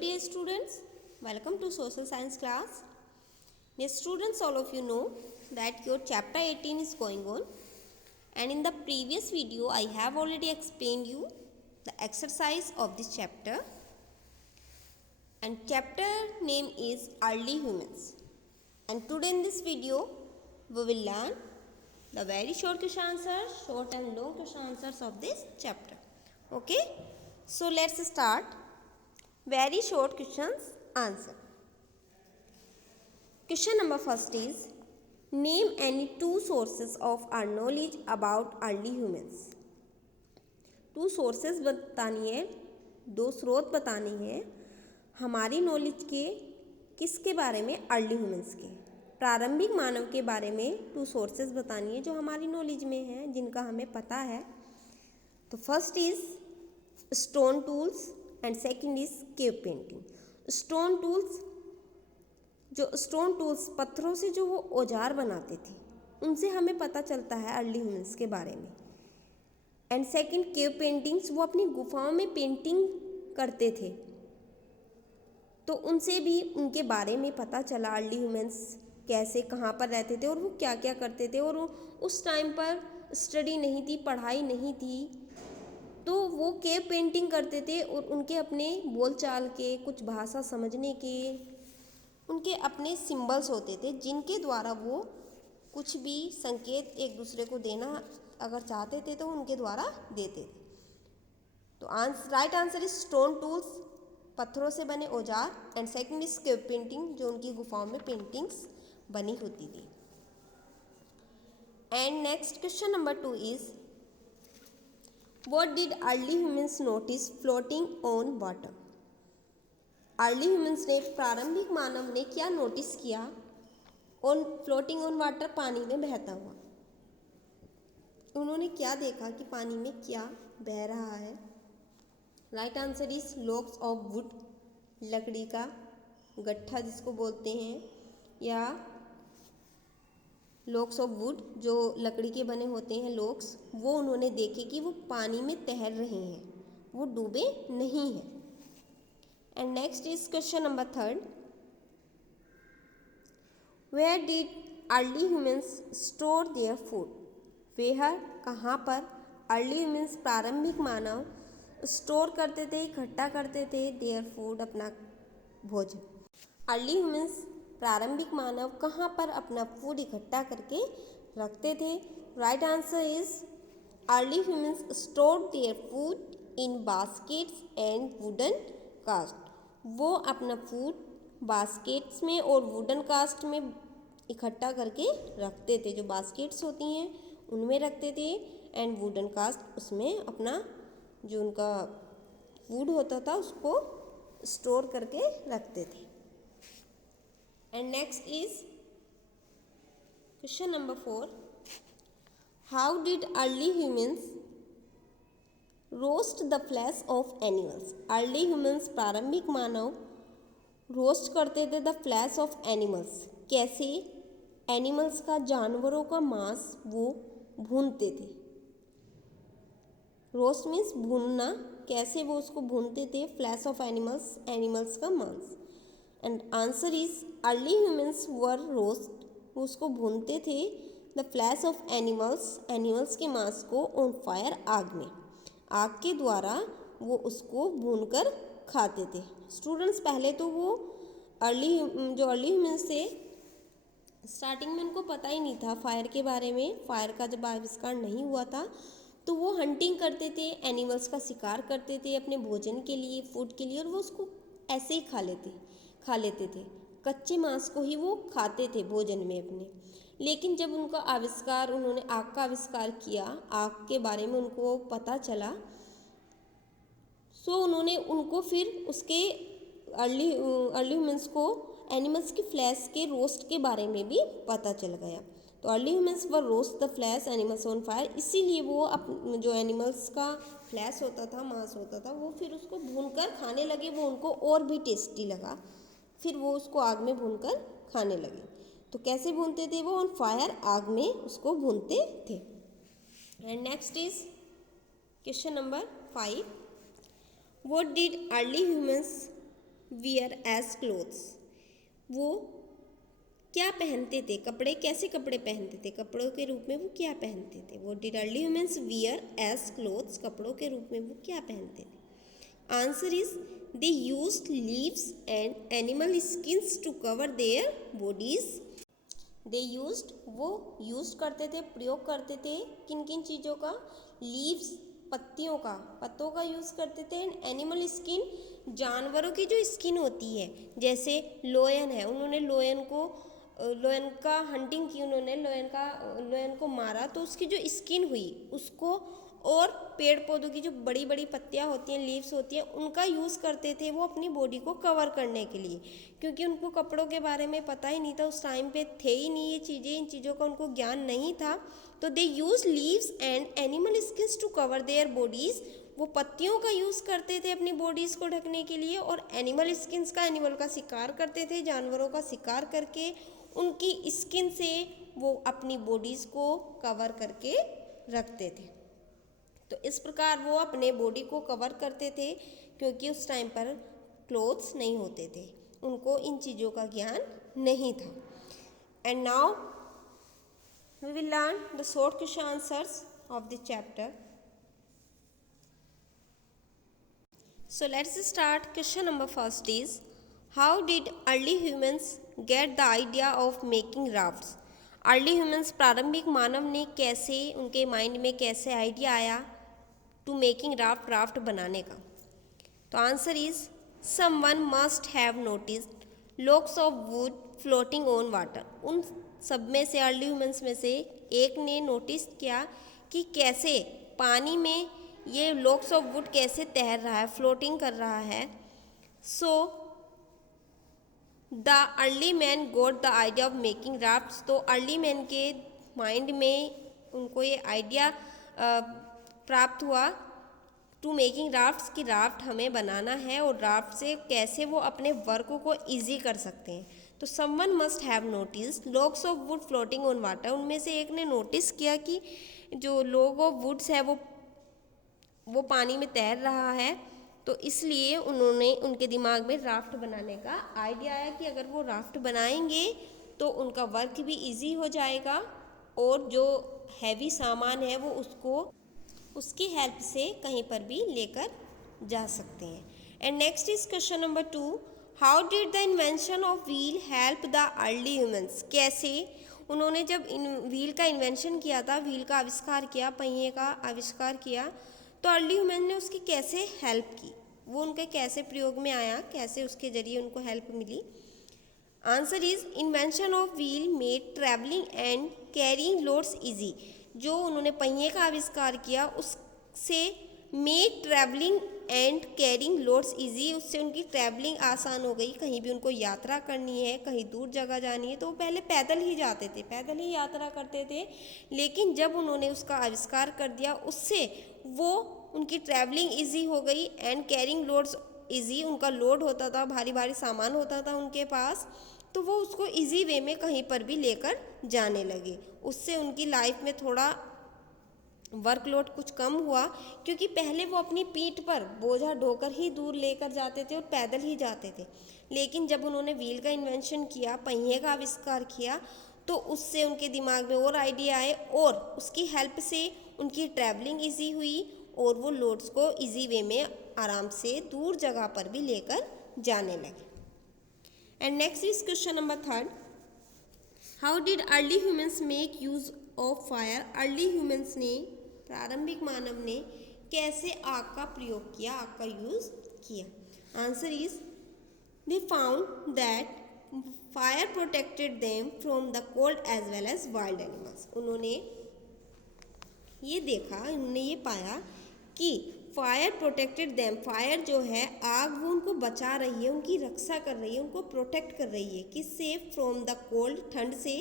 dear students, welcome to social science class. Dear students, all of you know that your chapter 18 is going on, and in the previous video I have already explained you the exercise of this chapter, and chapter name is Early Humans. And today in this video we will learn the very short question answers, short and long question answers of this chapter. Okay, so let's start. Very short questions answer. Question number first is, name any two sources of our knowledge about early humans. To sources बतानी है, दो स्रोत बतानी है हमारी knowledge के, किसके बारे में? अर्ली ह्यूमंस के, प्रारंभिक मानव के बारे में टू सोर्सेस बतानी है जो हमारी नॉलेज में है, जिनका हमें पता है. तो first is stone tools and second is cave painting. Stone tools, जो स्टोन टूल्स पत्थरों से जो वो औजार बनाते थे, उनसे हमें पता चलता है अर्ली ह्यूमंस के बारे में. एंड सेकंड केव पेंटिंग्स, वो अपनी गुफाओं में पेंटिंग करते थे, तो उनसे भी उनके बारे में पता चला अर्ली ह्यूमंस कैसे कहाँ पर रहते थे और वो क्या क्या करते थे. और उस टाइम पर स्टडी नहीं थी, पढ़ाई नहीं थी, तो वो केव पेंटिंग करते थे और उनके अपने बोलचाल के, कुछ भाषा समझने के, उनके अपने सिंबल्स होते थे जिनके द्वारा वो कुछ भी संकेत एक दूसरे को देना अगर चाहते थे तो उनके द्वारा देते थे. तो right answer is stone tools, पत्थरों से बने औजार, and second is cave painting, जो उनकी गुफाओं में पेंटिंग्स बनी होती थी. And next question number 2 is, What did early humans notice floating on water? Early humans ने, प्रारंभिक मानव ने क्या नोटिस किया ऑन फ्लोटिंग ऑन वाटर, पानी में बहता हुआ. उन्होंने क्या देखा कि पानी में क्या बह रहा है? Right answer is logs of would, लकड़ी का गट्ठा जिसको बोलते हैं, या लॉग्स ऑफ वुड जो लकड़ी के बने होते हैं लॉग्स, वो उन्होंने देखे कि वो पानी में तैर रहे हैं, वो डूबे नहीं हैं. And next is question number 3, where did early humans store their food. Where, कहाँ पर अर्ली ह्यूमंस, प्रारंभिक मानव, स्टोर करते थे, इकट्ठा करते थे देयर फूड, अपना भोजन. अर्ली ह्यूमंस, प्रारंभिक मानव, कहाँ पर अपना फूड इकट्ठा करके रखते थे? Right answer is early humans store their food in baskets and wooden cast. वो अपना फूड बास्केट्स में और वुडन कास्ट में इकट्ठा करके रखते थे. जो बास्केट्स होती हैं उनमें रखते थे, एंड वुडन कास्ट, उसमें अपना जो उनका फूड होता था उसको स्टोर करके रखते थे. And next is question number 4, how did early humans roast the flesh of animals. early humans, प्रारंभिक मानव, रोस्ट करते थे द फ्लैश ऑफ एनिमल्स. कैसे? एनिमल्स का, जानवरों का मांस वो भूनते थे. रोस्ट मीन्स भूनना. कैसे वो उसको भूनते थे? फ्लैश ऑफ एनिमल्स, एनिमल्स का मांस. And answer is early humans were roast, वो उसको भूनते थे the flash of animals, animals के मांस को ऑन फायर, आग में, आग के द्वारा वो उसको भूनकर खाते थे. स्टूडेंट्स, पहले तो वो जो अर्ली ह्यूमंस थे, स्टार्टिंग में उनको पता ही नहीं था फायर के बारे में. फायर का जब आविष्कार नहीं हुआ था तो वो हंटिंग करते थे, एनिमल्स का शिकार करते थे अपने भोजन के लिए, फूड के लिए, और वो उसको ऐसे ही खा लेते थे. कच्चे मांस को ही वो खाते थे भोजन में अपने. लेकिन जब उनका आविष्कार, उन्होंने आग का आविष्कार किया, आग के बारे में उनको पता चला, सो उन्होंने उनको फिर उसके अर्ली ह्यूमंस को एनिमल्स की फ्लैश के रोस्ट के बारे में भी पता चल गया. तो early humans were roast the flash animals on fire, इसीलिए वो जो एनिमल्स का फ्लैश होता था, मांस होता था, वो फिर उसको भूनकर खाने लगे. वो उनको और भी टेस्टी लगा, फिर वो उसको आग में भूनकर खाने लगे. तो कैसे भूनते थे वो? ऑन फायर, आग में उसको भूनते थे. And next is question number 5, what did early humans wear as clothes. वो क्या पहनते थे, कपड़े कैसे कपड़े पहनते थे, कपड़ों के रूप में वो क्या पहनते थे. वो did early humans wear as clothes, कपड़ों के रूप में वो क्या पहनते थे. Answer is they used leaves and animal skins to cover their bodies. They used, वो यूज करते थे, प्रयोग करते थे किन किन चीज़ों का, लीव्स, पत्तियों का, पत्तों का यूज़ करते थे, एंड एनिमल स्किन, जानवरों की जो स्किन होती है, जैसे लोयन है, उन्होंने लोयन का हंटिंग की, उन्होंने लोयन को मारा तो उसकी जो स्किन हुई उसको, और पेड़ पौधों की जो बड़ी बड़ी पत्तियां होती हैं, लीव्स होती हैं, उनका यूज़ करते थे वो अपनी बॉडी को कवर करने के लिए, क्योंकि उनको कपड़ों के बारे में पता ही नहीं था, उस टाइम पे थे ही नहीं ये चीज़ें, इन चीज़ों का उनको ज्ञान नहीं था. तो they use leaves and animal skins to cover their bodies. वो पत्तियों का यूज़ करते थे अपनी बॉडीज़ को ढकने के लिए, और एनिमल स्किन्स का, एनिमल का शिकार करते थे, जानवरों का शिकार करके उनकी स्किन से वो अपनी बॉडीज़ को कवर करके रखते थे. तो इस प्रकार वो अपने बॉडी को कवर करते थे, क्योंकि उस टाइम पर क्लोथ्स नहीं होते थे, उनको इन चीज़ों का ज्ञान नहीं था. And now we will learn the short question answers of the chapter. So let's start. Question number first is, how did early humans get the idea of making rafts? Early humans, प्रारंभिक मानव ने कैसे, उनके mind में कैसे idea आया to making raft, raft बनाने का. तो answer is someone must have noticed locks of would floating on water. उन सब में से, अर्ली ह्यूमन्स में से एक ने नोटिस किया कि कैसे पानी में ये लॉक्स ऑफ वुड कैसे तैर रहा है, फ्लोटिंग कर रहा है. So the early man got the idea of making rafts. तो अर्ली मैन के माइंड में उनको ये आइडिया प्राप्त हुआ टू मेकिंग राफ्ट्स, की राफ्ट हमें बनाना है, और राफ्ट से कैसे वो अपने वर्क को ईजी कर सकते हैं. तो someone must have notice locks of would floating on water. उनमें से एक ने नोटिस किया कि जो लॉग ऑफ वुड्स है वो पानी में तैर रहा है. तो इसलिए उनके दिमाग में राफ्ट बनाने का आइडिया आया कि अगर वो राफ्ट बनाएंगे तो उनका वर्क भी इजी हो जाएगा, और जो हैवी सामान है वो उसकी हेल्प से कहीं पर भी लेकर जा सकते हैं. And next is question number 2, how did the invention of wheel help the early humans. कैसे उन्होंने जब व्हील का इन्वेंशन किया था, व्हील का आविष्कार किया, पहिए का आविष्कार किया, तो अर्ली ह्यूमन ने उसकी कैसे हेल्प की, वो उनके कैसे प्रयोग में आया, कैसे उसके जरिए उनको हेल्प मिली. Answer is invention of wheel made travelling and carrying loads easy. जो उन्होंने पहिए का आविष्कार किया उससे made travelling and carrying loads easy, उससे उनकी ट्रैवलिंग आसान हो गई. कहीं भी उनको यात्रा करनी है, कहीं दूर जगह जानी है, तो वो पहले पैदल ही जाते थे, पैदल ही यात्रा करते थे. लेकिन जब उन्होंने उसका आविष्कार कर दिया, उससे वो उनकी ट्रैवलिंग इजी हो गई, एंड कैरिंग लोड्स इजी, उनका लोड होता था, भारी भारी सामान होता था उनके पास, तो वो उसको इजी वे में कहीं पर भी लेकर जाने लगे. उससे उनकी लाइफ में थोड़ा वर्कलोड कुछ कम हुआ, क्योंकि पहले वो अपनी पीठ पर बोझा ढोकर ही दूर लेकर जाते थे और पैदल ही जाते थे. लेकिन जब उन्होंने व्हील का इन्वेंशन किया, पहिए का आविष्कार किया, तो उससे उनके दिमाग में और आइडिया आए, और उसकी हेल्प से उनकी ट्रैवलिंग इजी हुई, और वो लोड्स को इजी वे में आराम से दूर जगह पर भी लेकर जाने लगे. And next is question number 3, how did early humans make use of fire. Early humans ने, प्रारंभिक मानव ने कैसे आग का प्रयोग किया, आग का यूज किया. Answer is they found that fire protected them from the cold as well as wild animals. उन्होंने ये देखा, उन्होंने ये पाया कि फायर प्रोटेक्टेड देम, फायर जो है, आग, वो उनको बचा रही है, उनकी रक्षा कर रही है, उनको प्रोटेक्ट कर रही है. किससे? फ्रॉम द कोल्ड, ठंड से,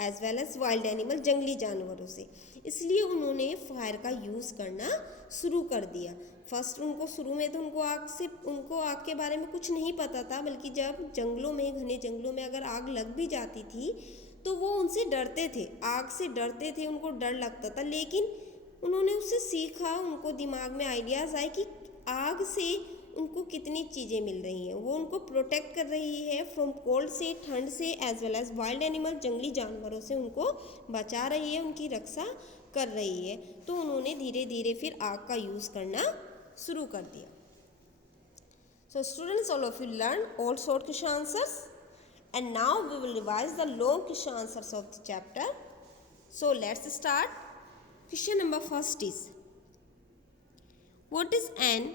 as well as wild animal, जंगली जानवरों से. इसलिए उन्होंने फायर का यूज़ करना शुरू कर दिया. फर्स्ट उनको शुरू में तो उनको आग के बारे में कुछ नहीं पता था, बल्कि जब जंगलों में, घने जंगलों में अगर आग लग भी जाती थी तो वो उनसे डरते थे, आग से डरते थे, उनको डर लगता था. लेकिन उन्होंने उससे सीखा, उनको दिमाग में आइडियाज़ आए कि आग से उनको कितनी चीज़ें मिल रही हैं। वो उनको प्रोटेक्ट कर रही है फ्रॉम कोल्ड से, ठंड से, as well as wild animal, जंगली जानवरों से उनको बचा रही है, उनकी रक्षा कर रही है। तो उन्होंने धीरे धीरे फिर आग का यूज़ करना शुरू कर दिया। So students, all of you learn all short question answers, and now we will revise the long question answers of the chapter. So let's start. Question number first is, what is an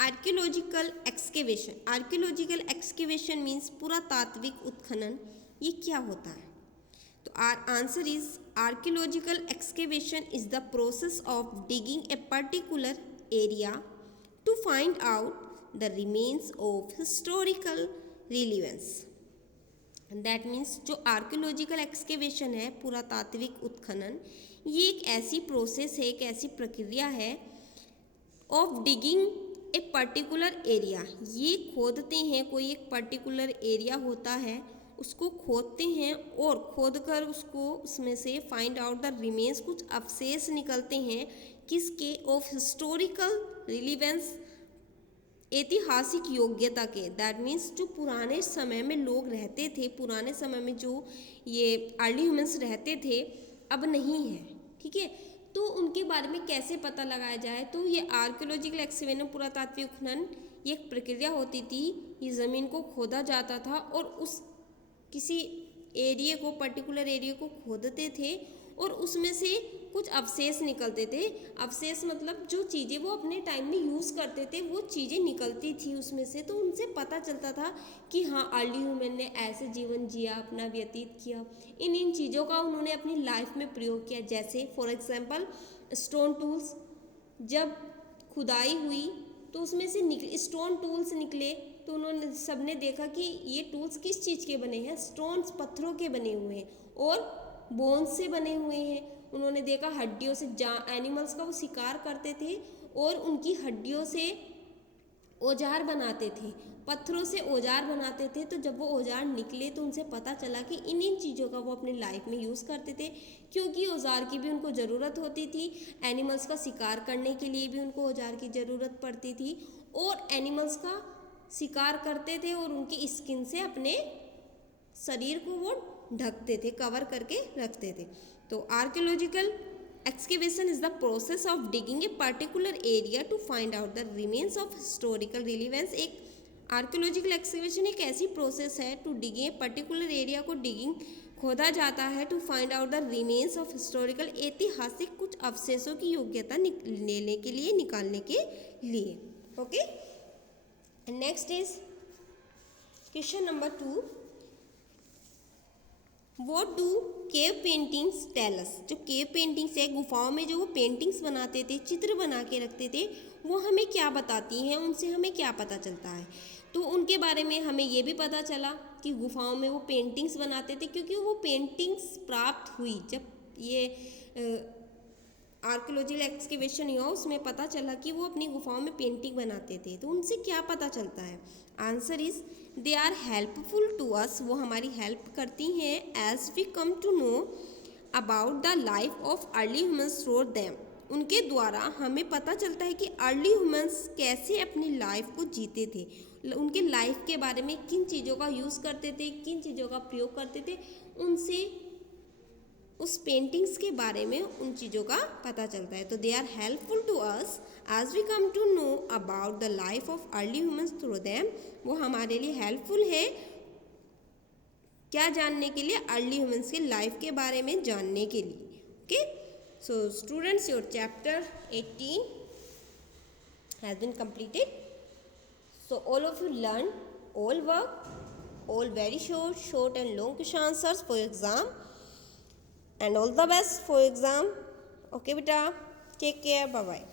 archaeological excavation? Archaeological excavation means पुरातात्विक उत्खनन। ये क्या होता है? तो our answer is, archaeological excavation is the process of digging a particular area to find out the remains of historical relevance. That means जो archaeological excavation है, पुरातात्विक उत्खनन, ये एक ऐसी प्रोसेस है, एक ऐसी प्रक्रिया है of digging a particular area. ये खोदते हैं, कोई एक पर्टिकुलर एरिया होता है, उसको खोदते हैं और खोदकर उसको उसमें से फाइंड आउट द रिमेन्स, कुछ अवशेष निकलते हैं किसके, ऑफ हिस्टोरिकल रिलीवेंस, ऐतिहासिक योग्यता के। दैट मीन्स जो पुराने समय में लोग रहते थे, पुराने समय में जो ये अर्ली ह्यूमंस रहते थे, अब नहीं है, ठीक है। तो उनके बारे में कैसे पता लगाया जाए, तो ये आर्कियोलॉजिकल एक्सकेवेशन, पुरातात्विक उत्खनन, ये एक प्रक्रिया होती थी। ये ज़मीन को खोदा जाता था और उस किसी एरिया को, पर्टिकुलर एरिया को खोदते थे और उसमें से कुछ अवशेष निकलते थे। अवशेष मतलब जो चीज़ें वो अपने टाइम में यूज़ करते थे, वो चीज़ें निकलती थी उसमें से। तो उनसे पता चलता था कि हाँ, अर्ली ह्यूमन ने ऐसे जीवन जिया, अपना व्यतीत किया, इन चीज़ों का उन्होंने अपनी लाइफ में प्रयोग किया। जैसे फॉर एग्जांपल स्टोन टूल्स, जब खुदाई हुई तो उसमें से स्टोन टूल्स निकले, तो उन्होंने सबने देखा कि ये टूल्स किस चीज़ के बने हैं, स्टोन्स, पत्थरों के बने हुए हैं और बोन्स से बने हुए हैं। उन्होंने देखा हड्डियों से, एनिमल्स का वो शिकार करते थे और उनकी हड्डियों से औजार बनाते थे, पत्थरों से औजार बनाते थे। तो जब वो औजार निकले तो उनसे पता चला कि इन चीज़ों का वो अपनी लाइफ में यूज़ करते थे, क्योंकि औजार की भी उनको ज़रूरत होती थी। एनिमल्स का शिकार करने के लिए भी उनको औजार की ज़रूरत पड़ती थी और एनिमल्स का शिकार करते थे और उनकी स्किन से अपने शरीर को वो ढकते थे, कवर करके रखते थे। तो archaeological excavation is the process of digging a particular area to find out the remains of historical relevance। एक आर्कियोलॉजिकल एक्सकेवेशन एक ऐसी प्रोसेस है, to digging a particular area को डिगिंग खोदा जाता है, to find out the remains of historical, ऐतिहासिक कुछ अवशेषों की योग्यता लेने के लिए, निकालने के लिए। Okay, next is question number 2, What do cave paintings tell us? जो केव पेंटिंग्स है, गुफाओं में जो वो पेंटिंग्स बनाते थे, चित्र बना के रखते थे, वो हमें क्या बताती हैं, उनसे हमें क्या पता चलता है। तो उनके बारे में हमें ये भी पता चला कि गुफाओं में वो पेंटिंग्स बनाते थे, क्योंकि वो पेंटिंग्स प्राप्त हुई जब ये आर्कियोलॉजिकल एक्सकेवेशन हुआ, उसमें पता चला कि वो अपनी गुफाओं में पेंटिंग बनाते थे। तो उनसे क्या पता चलता है? Answer is, they are helpful to us, वो हमारी हेल्प करती हैं, as we come to know about the life of early humans through them. उनके द्वारा हमें पता चलता है कि अर्ली ह्यूमन्स कैसे अपनी लाइफ को जीते थे, उनके लाइफ के बारे में, किन चीज़ों का यूज़ करते थे, किन चीज़ों का प्रयोग करते थे, उनसे उस पेंटिंग्स के बारे में उन चीज़ों का पता चलता है। तो they are helpful to us as we come to know about the life of early humans through them. वो हमारे लिए हेल्पफुल है क्या जानने के लिए, अर्ली ह्यूमन्स के लाइफ के बारे में जानने के लिए। Okay, so students, your chapter 18 has been completed. So all of you learn all work, all very short and long question answers for exam. And all the best for exam. Okay beta, take care, bye bye.